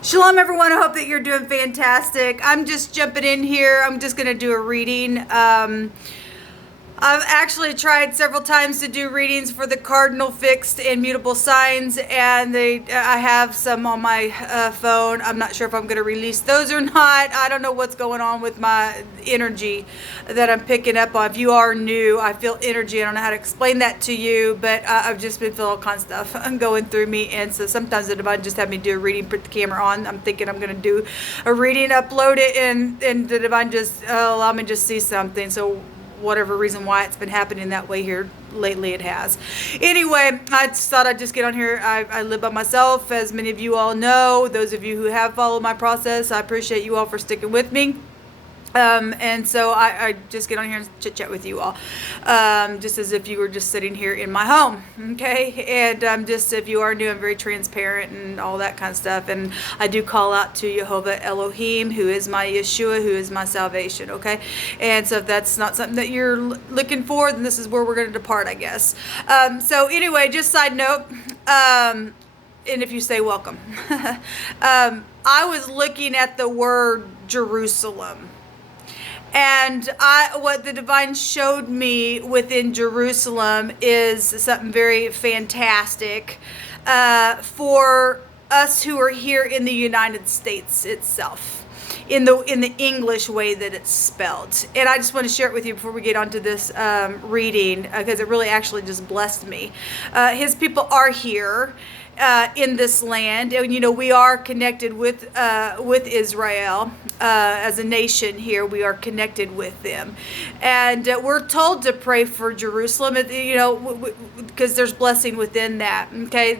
Shalom, everyone. I hope that you're doing fantastic. I'm just jumping in here. I'm just going to do a reading. I've actually tried several times to do readings for the cardinal, fixed, and mutable signs, and I have some on my phone. I'm not sure if I'm going to release those or not. I don't know what's going on with my energy that I'm picking up on. If you are new, I feel energy. I don't know how to explain that to you, but I've just been feeling all kinds of stuff going through me, and so sometimes the divine just have me do a reading, put the camera on. I'm thinking I'm going to do a reading, upload it, and the divine just allow me to just see something. So whatever reason why it's been happening that way here lately, it has. Anyway, I just thought I'd just get on here. I live by myself, as many of you all know. Those of you who have followed my process, I appreciate you all for sticking with me. And so I just get on here and chit chat with you all, just as if you were just sitting here in my home. Okay. And, just if you are new, I'm very transparent and all that kind of stuff. And I do call out to Jehovah Elohim, who is my Yeshua, who is my salvation. Okay. And so if that's not something that you're looking for, then this is where we're going to depart, I guess. So anyway, just side note, and if you say welcome, I was looking at the word Jerusalem. And what the divine showed me within Jerusalem is something very fantastic for us who are here in the United States itself, in the English way that it's spelled. And I just want to share it with you before we get onto this reading, because it really actually just blessed me. His people are here. In this land, and we are connected with Israel as a nation. Here we are connected with them, and we're told to pray for Jerusalem. Because there's blessing within that. Okay,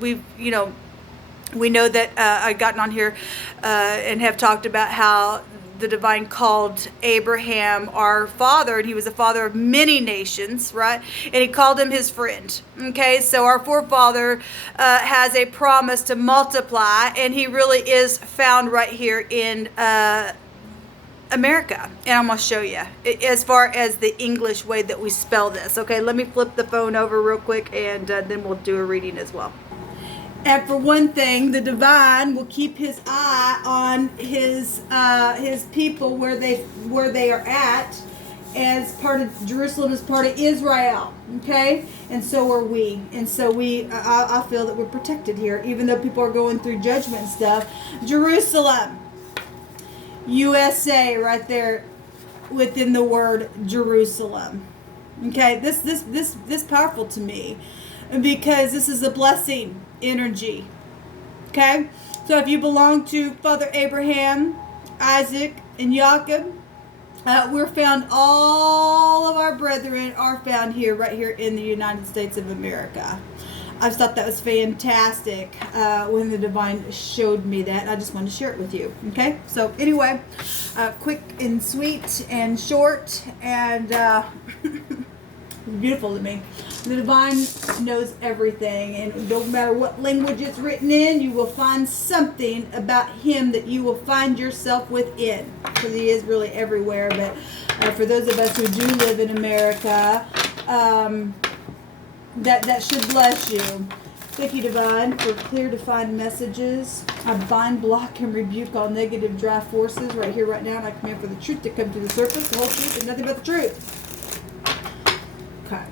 we know that I've gotten on here and have talked about how the divine called Abraham our father, and he was a father of many nations, right? And he called him his friend. Okay, so our forefather has a promise to multiply, and he really is found right here in America. And I'm going to show you as far as the English way that we spell this. Okay, let me flip the phone over real quick, and then we'll do a reading as well. And for one thing, the divine will keep his eye on his people where they are at, as part of Jerusalem is part of Israel. Okay, and so are we. And so I feel that we're protected here, even though people are going through judgment and stuff. Jerusalem, USA, right there within the word Jerusalem. Okay, this powerful to me, because this is a blessing energy. Okay, so if you belong to Father Abraham, Isaac, and Jacob, we're found. All of our brethren are found here, right here in the United States of America. I just thought that was fantastic when the divine showed me that. I just wanted to share it with you. Okay, so anyway, quick and sweet and short, and beautiful to me. The divine knows everything, and no matter what language it's written in, you will find something about him that you will find yourself within, because he is really everywhere. But for those of us who do live in America, that should bless you. Thank you, divine, for clear, defined messages. I bind, block, and rebuke all negative dry forces right here, right now, and I command for the truth to come to the surface, the whole truth, and nothing but the truth. Okay.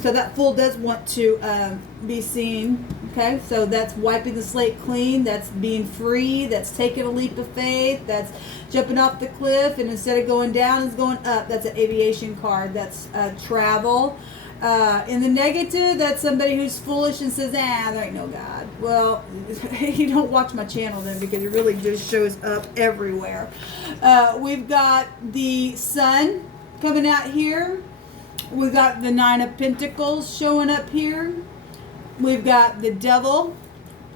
So that fool does want to be seen. Okay, so that's wiping the slate clean. That's being free. That's taking a leap of faith. That's jumping off the cliff, and instead of going down, it's going up. That's an aviation card. That's travel. In the negative, that's somebody who's foolish and says, there ain't no God. Well, you don't watch my channel then, because it really just shows up everywhere. We've got the sun coming out here. We've got the Nine of Pentacles showing up here. We've got the Devil,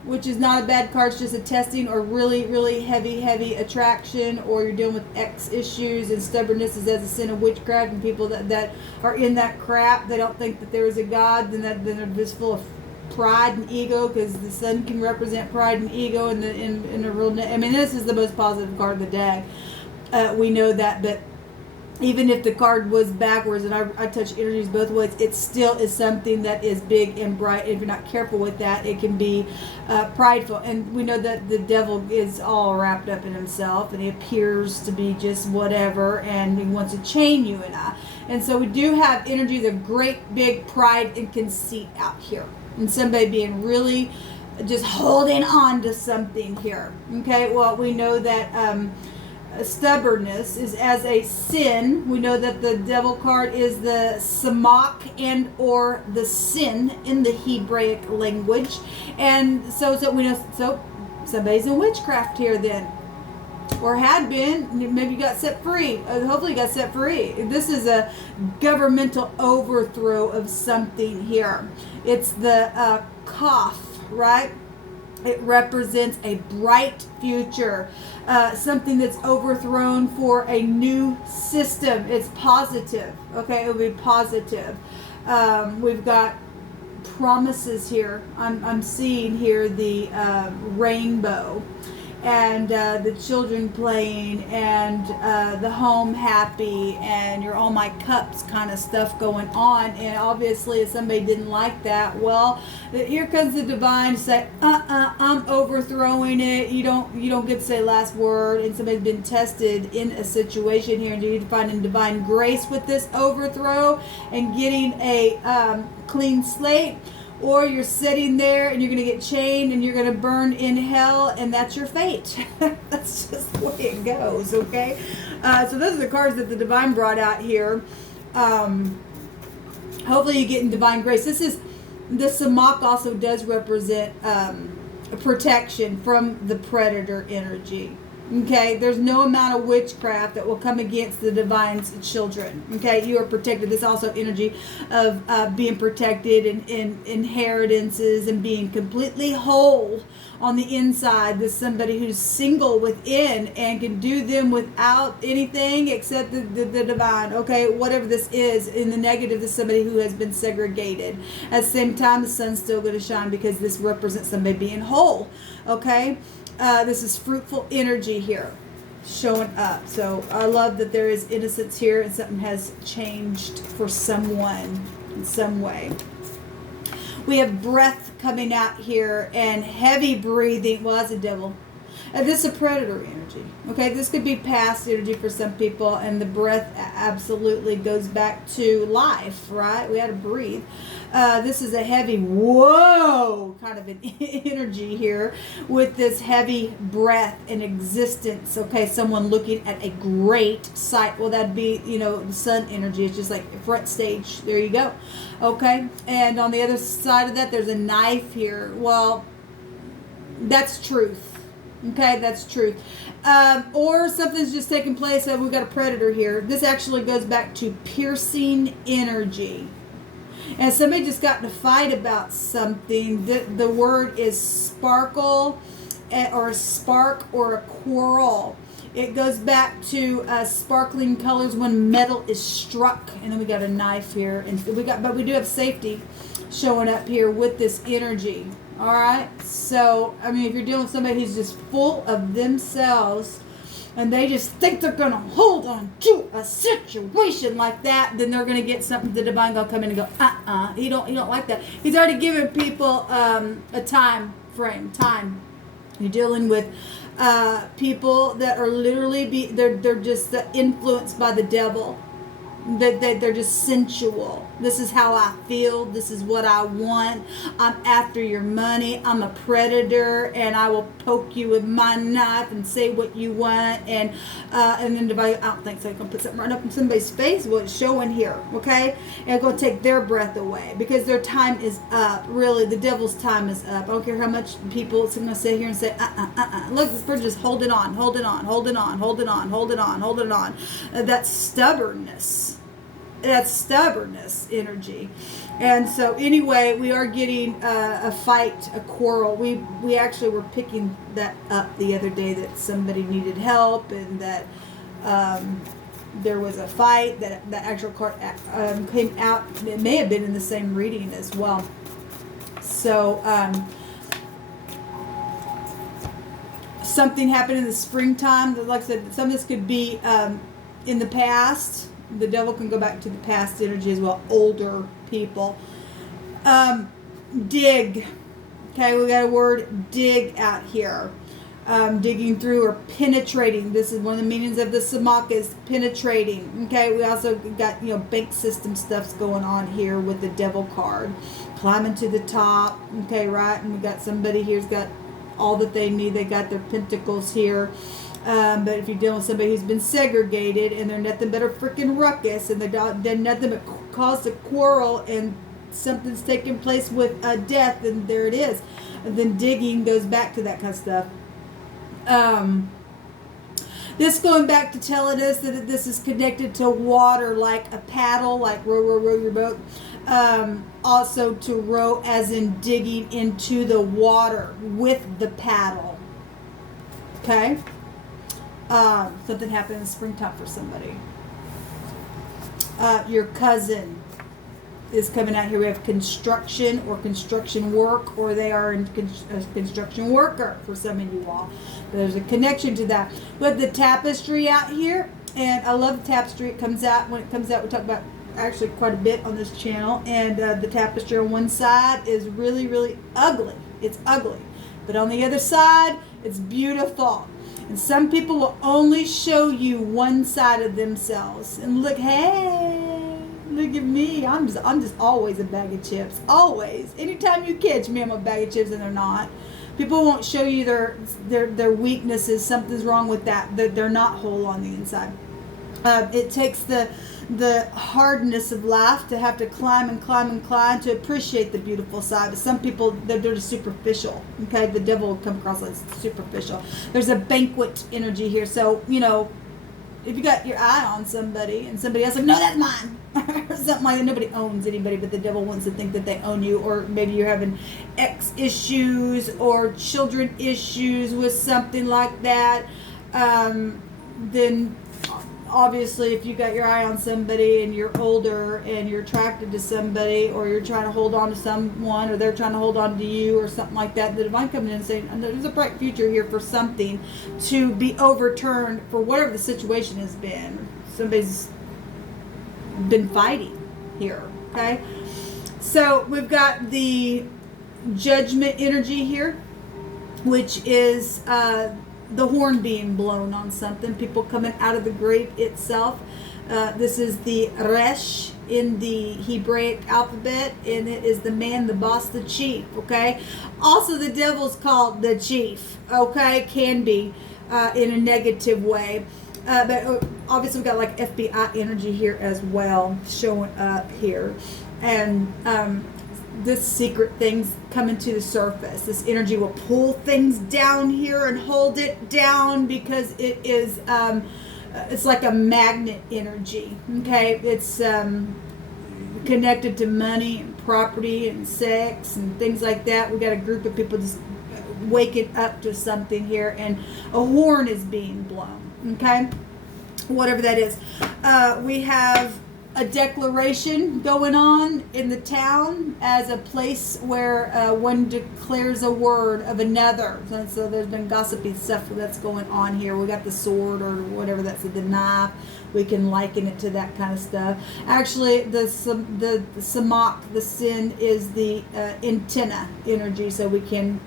which is not a bad card. It's just a testing or really, really heavy attraction, or you're dealing with X issues, and stubbornness is as a sin of witchcraft, and people that are in that crap, they don't think that there is a God, then they're just full of pride and ego, because the sun can represent pride and ego in a real. I mean, this is the most positive card of the deck. We know that, but even if the card was backwards, and I touch energies both ways, it still is something that is big and bright. If you're not careful with that, it can be prideful. And we know that the devil is all wrapped up in himself, and he appears to be just whatever, and he wants to chain you and I. And so we do have energies of great big pride and conceit out here, and somebody being really just holding on to something here. Okay, well, we know that stubbornness is as a sin. We know that the devil card is the samak and or the sin in the Hebraic language, and so we know, so somebody's in witchcraft here then, or had been. Maybe you got set free. Hopefully you got set free. This is a governmental overthrow of something here. It's the cough, right? It represents a bright future, something that's overthrown for a new system. It's positive, okay? It will be positive. We've got promises here. I'm seeing here the rainbow, and the children playing, and the home happy, and your all my cups kind of stuff going on. And obviously if somebody didn't like that, well, here comes the divine to say, I'm overthrowing it. You don't get to say last word. And somebody's been tested in a situation here, and you need to find in divine grace with this overthrow and getting a clean slate. Or you're sitting there and you're going to get chained and you're going to burn in hell, and that's your fate. That's just the way it goes, okay? So those are the cards that the divine brought out here. Hopefully you get in divine grace. This is, the samak also does represent protection from the predator energy. Okay, there's no amount of witchcraft that will come against the divine's children. Okay, you are protected. This also energy of being protected and inheritances and being completely whole on the inside. There's somebody who's single within and can do them without anything except the divine. Okay, whatever this is. In the negative, this is somebody who has been segregated. At the same time, the sun's still going to shine because this represents somebody being whole. Okay. This is fruitful energy here showing up. So I love that there is innocence here and something has changed for someone in some way. We have breath coming out here and heavy breathing. Well, that's a devil. This is a predator energy. Okay, this could be past energy for some people, and the breath absolutely goes back to life, right? We had to breathe. This is a heavy, whoa, kind of an energy here with this heavy breath and existence. Okay, someone looking at a great sight. Well, that'd be, the sun energy. It's just like front stage. There you go. Okay, and on the other side of that, there's a knife here. Well, that's truth. Okay, that's truth. Or something's just taking place. We've got a predator here. This actually goes back to piercing energy. And somebody just got in a fight about something. The word is sparkle, or a spark, or a quarrel. It goes back to sparkling colors when metal is struck. And then we got a knife here. But we do have safety showing up here with this energy. All right, so I mean, if you're dealing with somebody who's just full of themselves and they just think they're gonna hold on to a situation like that, then they're gonna get something. The divine gonna come in and go, he don't like that. He's already given people a time frame. You're dealing with people that are literally they're just influenced by the devil. That they're just sensual. This is how I feel. This is what I want. I'm after your money. I'm a predator, and I will poke you with my knife and say what you want. And then I don't think so. I'm gonna put something right up in somebody's face. Well, it's showing here, okay? And I'm gonna take their breath away because their time is up. Really, the devil's time is up. I don't care how much people are gonna sit here and say, Look, this person just holding on. That's stubbornness. That's stubbornness energy. And so anyway, we are getting a fight, a quarrel. We actually were picking that up the other day, that somebody needed help, and that there was a fight, that the actual card came out. It may have been in the same reading as well. So something happened in the springtime. Like I said, some of this could be in the past. The devil can go back to the past energy as well. Older people. Dig. Okay, we got a word dig out here. Digging through or penetrating. This is one of the meanings of the samak is penetrating. Okay, we also got, bank system stuff's going on here with the devil card. Climbing to the top. Okay, right? And we got somebody here's got all that they need. They got their pentacles here. But if you're dealing with somebody who's been segregated and they're nothing but a freaking ruckus and they're nothing but cause a quarrel and something's taking place with death, and there it is. And then digging goes back to that kind of stuff. This going back to telling us that this is connected to water, like a paddle, like row your boat. Also to row as in digging into the water with the paddle. Okay? Something happened in springtime for somebody. Your cousin is coming out here. We have construction or construction work, or they are a construction worker for some of you all. There's a connection to that. We have the tapestry out here, and I love the tapestry. It comes out, when it comes out, we talk about actually quite a bit on this channel, and the tapestry on one side is really, really ugly. It's ugly. But on the other side, it's beautiful. And some people will only show you one side of themselves. And look, hey, look at me. I'm just always a bag of chips. Always. Anytime you catch me, I'm a bag of chips, and they're not. People won't show you their weaknesses. Something's wrong with that. They're not whole on the inside. It takes the hardness of life to have to climb and climb and climb to appreciate the beautiful side. But some people, they're just superficial. Okay, the devil will come across as superficial. There's a banquet energy here. So, if you got your eye on somebody and somebody else like, no, that's mine. Or something like that. Nobody owns anybody, but the devil wants to think that they own you. Or maybe you're having ex issues or children issues with something like that. Then obviously, if you got your eye on somebody and you're older and you're attracted to somebody, or you're trying to hold on to someone, or they're trying to hold on to you, or something like that, the divine coming in and saying, there's a bright future here for something to be overturned for whatever the situation has been. Somebody's been fighting here, okay? So we've got the judgment energy here, which is the horn being blown on something, people coming out of the grave itself. This is the Resh in the Hebraic alphabet, and it is the man, the boss, the chief, okay? Also, the devil's called the chief, okay? Can be in a negative way. But obviously we've got like FBI energy here as well showing up here. And this secret thing's coming to the surface. This energy will pull things down here and hold it down because it is it's like a magnet energy. Okay, it's connected to money and property and sex and things like that. We got a group of people just waking up to something here, and a horn is being blown. Okay, whatever that is. We have a declaration going on in the town as a place where one declares a word of another. So there's been gossipy stuff that's going on here. We got the sword or whatever that's the knife. We can liken it to that kind of stuff. Actually, the samak, the sin, is the antenna energy. So we can,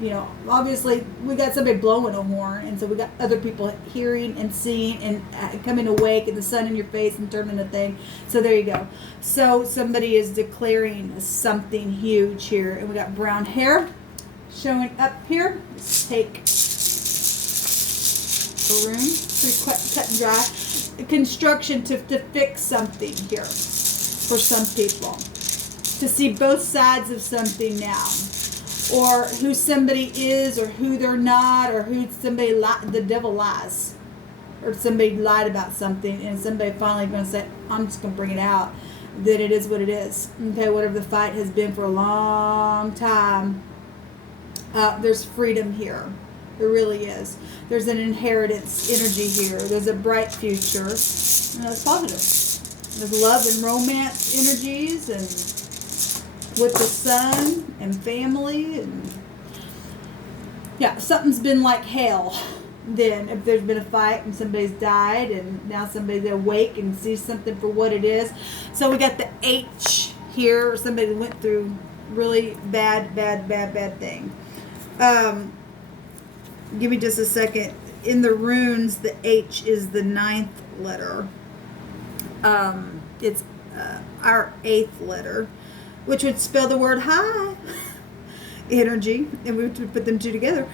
obviously we got somebody blowing a horn, and so we got other people hearing and seeing and coming awake, and the sun in your face and turning a thing. So there you go. So somebody is declaring something huge here, and we got brown hair showing up here. Let's take the room. Pretty cut and dry. Construction to fix something here for some people, to see both sides of something now, or who somebody is or who they're not, or who somebody the devil lies, or somebody lied about something, and somebody finally going to say, I'm just going to bring it out, that it is what it is. Okay, whatever the fight has been for a long time, there's freedom here. There really is. There's an inheritance energy here. There's a bright future. It's positive. There's love and romance energies, and with the sun and family, and yeah, something's been like hell Then if there's been a fight and somebody's died and now somebody's awake and sees something for what it is. So we got the H here, or somebody went through really bad thing. Give me just a second. In the runes, the H is the 9th letter. It's our 8th letter, which would spell the word hi. Energy, and we would put them two together.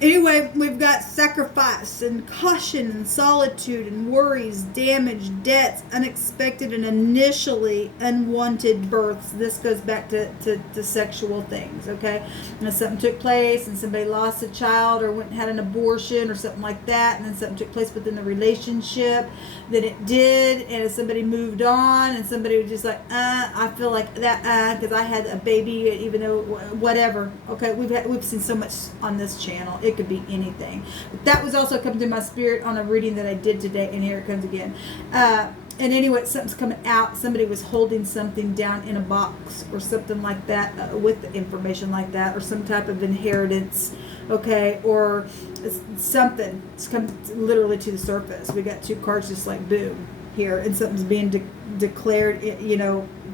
Anyway, we've got sacrifice and caution and solitude and worries, damage, debts, unexpected and initially unwanted births. This goes back to sexual things, okay? And if something took place and somebody lost a child or went and had an abortion or something like that, and then something took place within the relationship, then it did, and if somebody moved on and somebody was just like, I feel like that, because I had a baby, even though, whatever, okay? We've seen so much on this channel. It could be anything. But that was also coming through my spirit on a reading that I did today, and here it comes again. And anyway, something's coming out. Somebody was holding something down in a box or something like that, with the information like that, or some type of inheritance, okay, or something. It's come literally to the surface. We got two cards just like boom here, and something's being declared,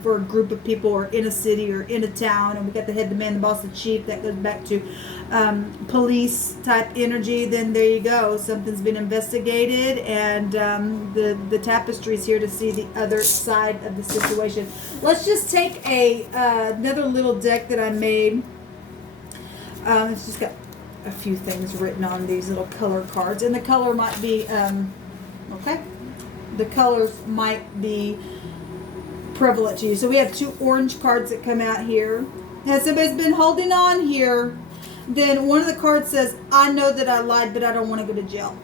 for a group of people or in a city or in a town. And we got the head, the man, the boss, the chief. That goes back to police type energy. Then there you go, something's been investigated, and the tapestry's here to see the other side of the situation. Let's just take another little deck that I made. It's just got a few things written on these little color cards, and the color might be the colors might be prevalent to you. So we have two orange cards that come out here. Now somebody's been holding on here. Then one of the cards says, I know that I lied, but I don't want to go to jail.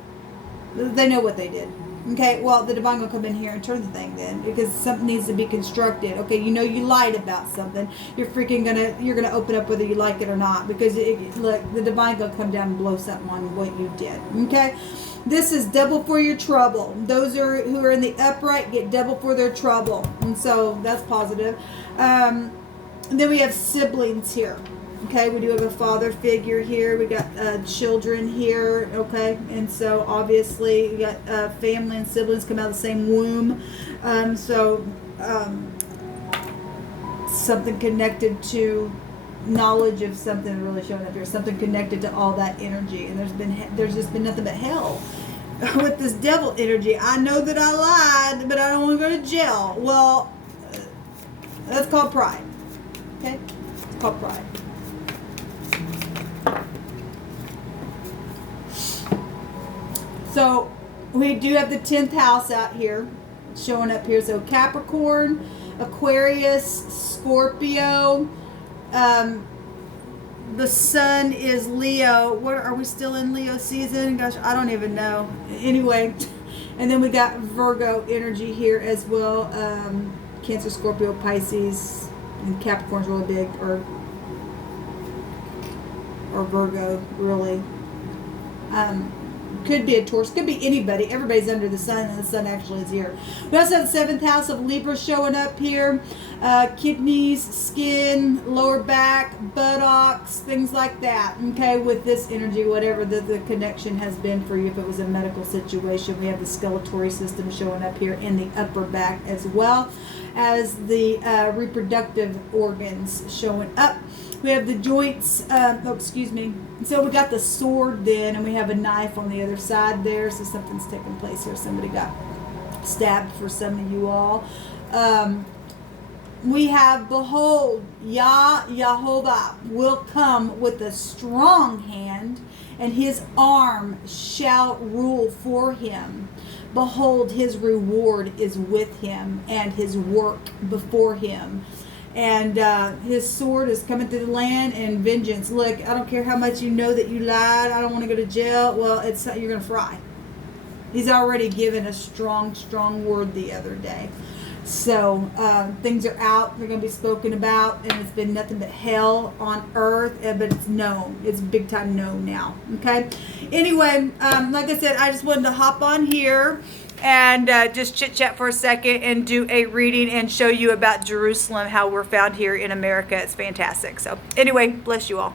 They know what they did. Okay, well, the divine will come in here and turn the thing then, because something needs to be constructed. Okay, you lied about something. You're gonna open up whether you like it or not, because look, the divine will come down and blow something on what you did. Okay, this is double for your trouble. Those who are in the upright get double for their trouble, and so that's positive. And then we have siblings here. Okay, we do have a father figure here. We got children here, okay? And so obviously we got family and siblings come out of the same womb. Something connected to knowledge of something really showing up here. Something connected to all that energy. And there's just been nothing but hell with this devil energy. I know that I lied, but I don't want to go to jail. Well, that's called pride. Okay? It's called pride. So we do have the 10th house out here showing up here. So Capricorn, Aquarius, Scorpio. The sun is Leo. What are we still in Leo season? Gosh, I don't even know. Anyway, and then we got Virgo energy here as well. Cancer, Scorpio, Pisces, and Capricorn's really big, or Virgo really. Could be a Taurus, could be anybody. Everybody's under the sun, and the sun actually is here. We also have the 7th house of Libra showing up here. Kidneys, skin, lower back, buttocks, things like that. Okay, with this energy, whatever the connection has been for you, if it was a medical situation. We have the skeletal system showing up here in the upper back, as well as the reproductive organs showing up. We have the joints, So we got the sword then, and we have a knife on the other side there. So something's taking place here. Somebody got stabbed for some of you all. We have, behold, Yahovah will come with a strong hand, and his arm shall rule for him. Behold, his reward is with him, and his work before him. And his sword is coming through the land, and vengeance. Look, I don't care how much you know that you lied. I don't want to go to jail. Well, you're going to fry. He's already given a strong word the other day. So things are out. They're going to be spoken about, and it's been nothing but hell on earth. But it's known. It's big time known now. Okay. Anyway, like I said, I just wanted to hop on here and just chit chat for a second and do a reading and show you about Jerusalem, how we're found here in America. It's fantastic. So anyway, bless you all.